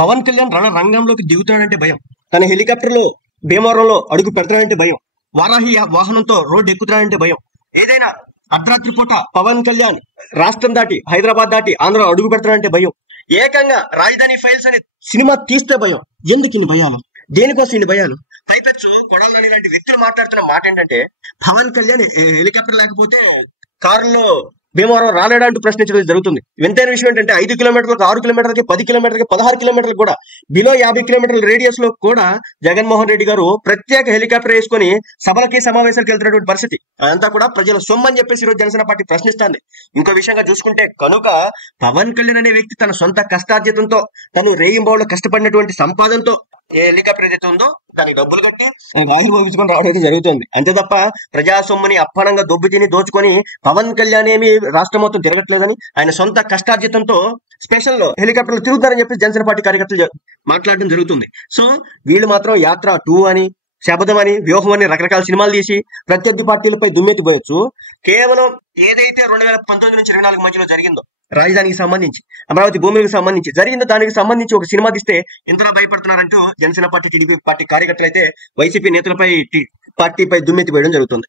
పవన్ కళ్యాణ్ రంగంలోకి దిగుతాడంటే భయం, తన హెలికాప్టర్ లో భీమవరంలో అడుగు పెడతాడంటే భయం, వారాహి వాహనంతో రోడ్డు ఎక్కుతాడంటే భయం, ఏదైనా అర్ధరాత్రి పూట పవన్ కళ్యాణ్ రాష్ట్రం దాటి హైదరాబాద్ దాటి ఆంధ్ర అడుగు పెడతాడంటే భయం, ఏకంగా రాజధాని ఫైల్స్ అనే సినిమా తీస్తే భయం. ఎందుకు ఇన్ని భయాలు, దేనికోసం ఇన్ని భయాలు? పైపెచ్చు కొడాలని లాంటి వ్యక్తులు మాట్లాడుతున్న మాట ఏంటంటే పవన్ కళ్యాణ్ హెలికాప్టర్ లేకపోతే కారులో భీమవరం రాలేడా అంటూ ప్రశ్నించడం జరుగుతుంది. వింతైన విషయం ఏంటంటే 5 కిలోమీటర్లకు, 6 కిలోమీటర్లకి, 10 కిలోమీటర్లకి, 16 కిలోమీటర్లకు కూడా బిలో 50 కిలోమీటర్ల రేడియస్ లో కూడా జగన్మోహన్ రెడ్డి గారు ప్రత్యేక హెలికాప్టర్ వేసుకుని సభలకి సమావేశాలకు వెళ్తున్నటువంటి పరిస్థితి. అదంతా కూడా ప్రజల సొమ్మని చెప్పేసి ఈరోజు జనసేన పార్టీ ప్రశ్నిస్తుంది. ఇంకో విషయంగా చూసుకుంటే కనుక పవన్ కళ్యాణ్ అనే వ్యక్తి తన సొంత కష్టార్జితంతో, తను రేయింబౌళ్ళు కష్టపడినటువంటి సంపాదనతో ఏ హెలికాప్టర్ ఏదైతే ఉందో దానికి డబ్బులు కట్టి ఆయుధ పోయించుకొని రావడం అయితే జరుగుతుంది. అంతే తప్ప ప్రజా సొమ్ముని అప్పనంగా దొబ్బి తిని దోచుకొని పవన్ కళ్యాణ్ ఏమి రాష్ట్రం మొత్తం తిరగట్లేదని, ఆయన సొంత కష్టార్జితంతో స్పెషల్ హెలికాప్టర్లు తిరుగుతారని చెప్పి జనసేన పార్టీ కార్యకర్తలు మాట్లాడడం జరుగుతుంది. సో వీళ్ళు మాత్రం యాత్ర 2 అని, శబదం అని, వ్యూహం అని రకరకాల సినిమాలు తీసి ప్రత్యర్థి పార్టీలపై దుమ్మెత్తిపోయొచ్చు. కేవలం ఏదైతే 2019 నుంచి 24 మధ్యలో జరిగిందో రాజధానికి సంబంధించి, అమరావతి భూములకు సంబంధించి జరిగిందో దానికి సంబంధించి ఒక సినిమా తీస్తే ఎంతలా భయపడుతున్నారంటూ జనసేన పార్టీ, టీడీపీ పార్టీ కార్యకర్తలు అయితే వైసీపీ నేతలపై, పార్టీపై దుమ్మెత్తిపోయడం జరుగుతుంది.